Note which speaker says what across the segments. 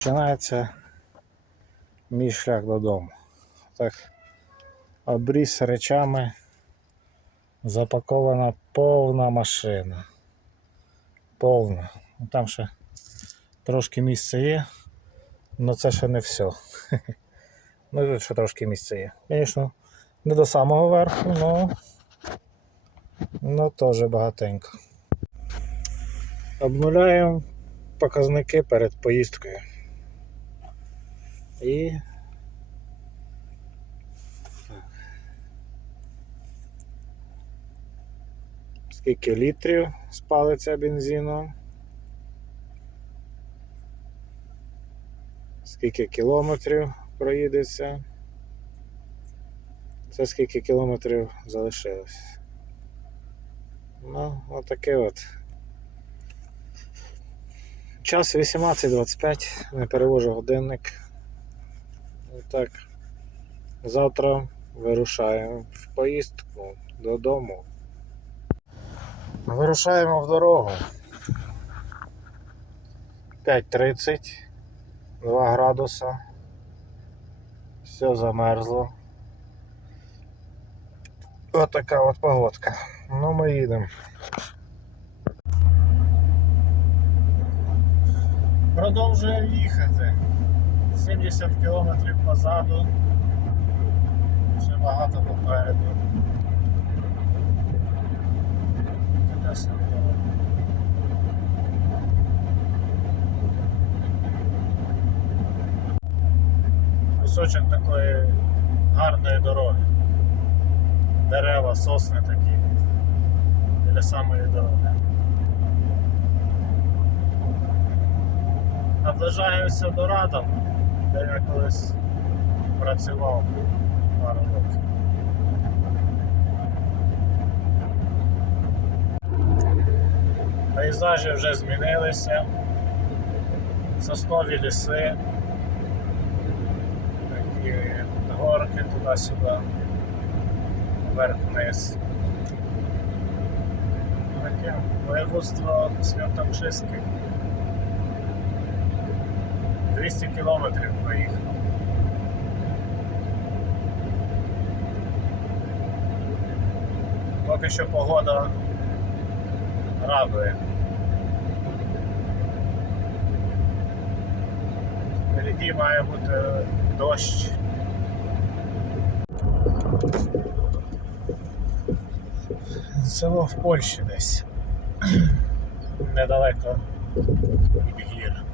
Speaker 1: Починається мій шлях додому. Так, обріз речами запакована повна машина. Повна. Ну, Там ще трошки місця є, але це ще не все. Ну тут ще трошки місця є. Звісно, не до самого верху, але ну, теж багатенько. Обнуляємо показники перед поїздкою. І скільки літрів спалиться бензину? Скільки кілометрів проїдеться? Це скільки кілометрів залишилось. Ну, отаке от. Час 18.25, не перевожу годинник. Так. Завтра вирушаємо в поїздку додому. Вирушаємо в дорогу. 5.30, 2 градуса. Все замерзло. Отака от погодка. Ну ми їдемо. Продовжуємо їхати. 70 кілометрів позаду. Ще багато попереду. Така собі. Кусочок такої гарної дороги. Дерева, сосни такі. Біля самої дороги. Наближаємося до Радом, де я колись працював пару років. Пейзажі вже змінилися. Соснові ліси, такі горки туди-сюди, вверх-вниз. Таке воєводство Святомшиське. 200 кілометрів проїхав. Поки що погода радує. Впереді має бути дощ. Село в Польщі десь. Недалеко від гір.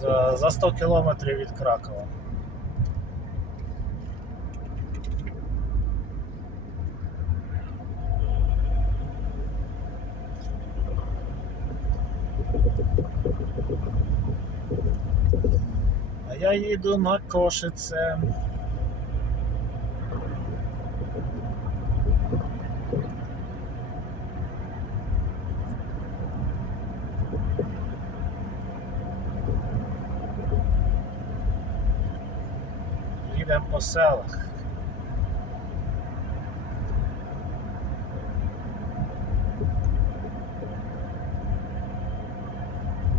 Speaker 1: За, за 100 кілометрів від Кракова. А я їду на Кошице. Їдемо по селах.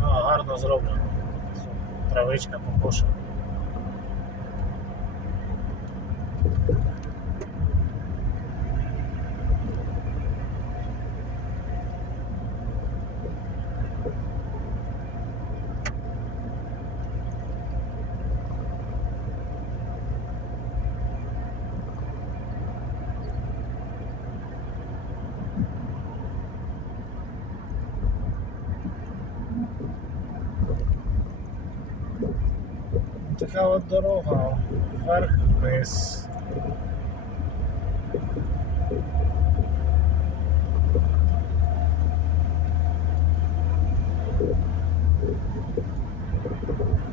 Speaker 1: Ну, гарно зроблено. Травичка покошена. Така от дорога вверх-вниз.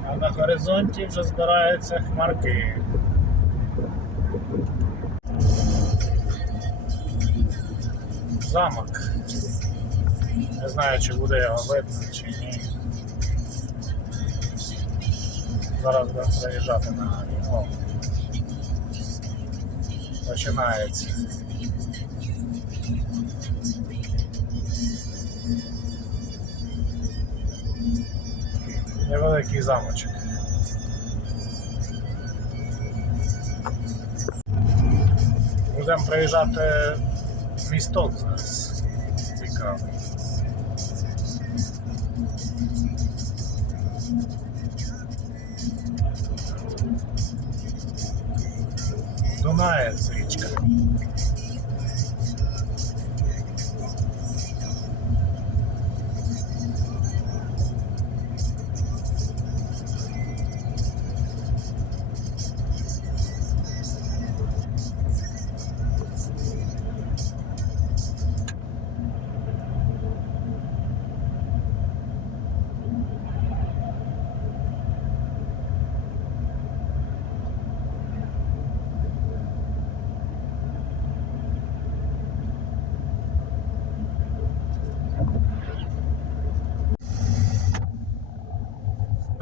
Speaker 1: А на горизонті вже збираються хмарки. Замок. Не знаю, чи буде його видно, чи ні. зараз будемо заїжджати на вікно. Починається. Невеликий замочок. Будемо проїжджати місток зараз. Цікаво. Дунаєць річка.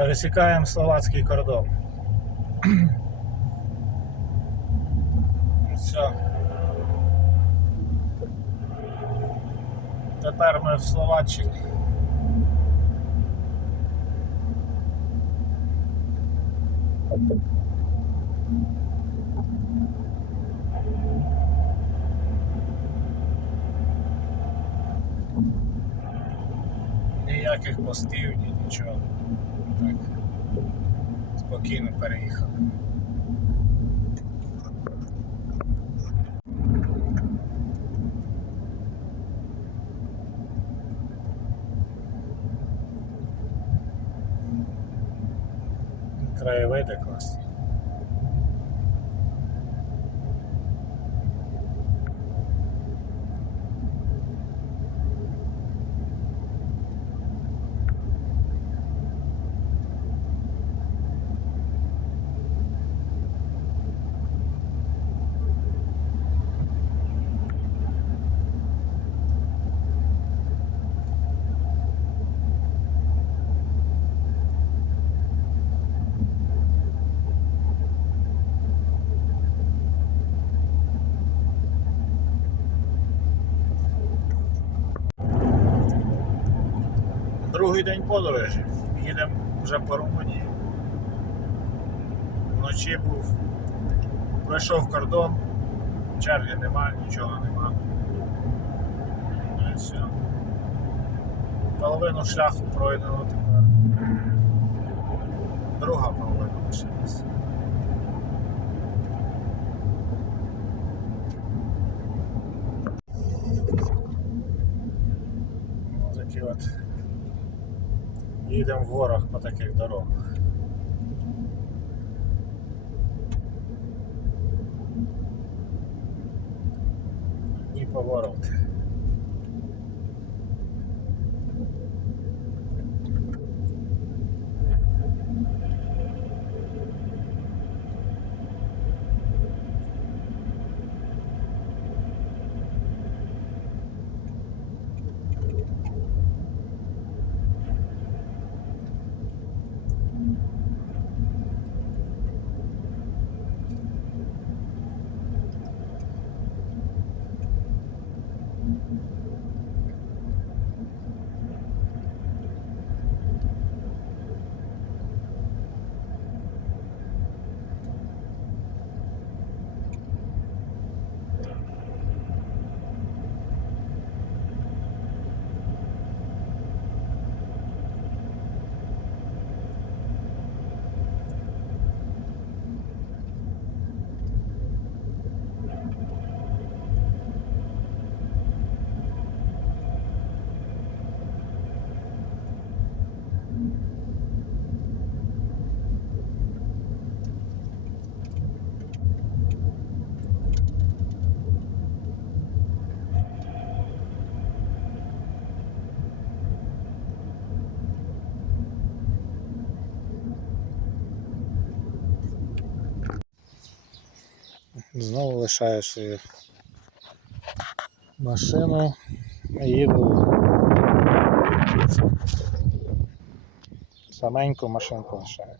Speaker 1: Пересікаємо словацький кордон. Все. Тепер ми в Словаччині. Ніяких постів, ні нічого. Так. Спокійно переїхав. Краєвиди класні. Другий день подорожі. Їдемо вже по Румунії. Вночі був. Пройшов кордон, черги нема, нічого нема. Ну. Половину шляху пройдено тепер. Друга половина лишилась. Їдемо в горах по таких дорогах. І поворот. Знову лишаю свою машину і їду. Саменьку машинку лишаю.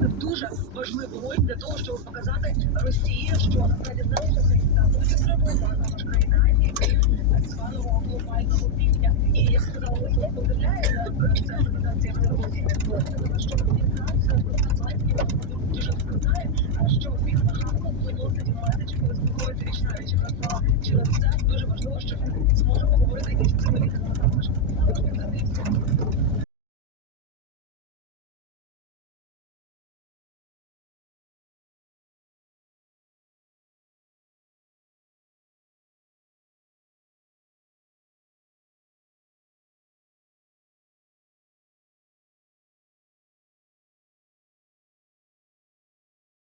Speaker 2: дуже важливий для того, щоб показати Росії, що залишилася Дуже треба також країна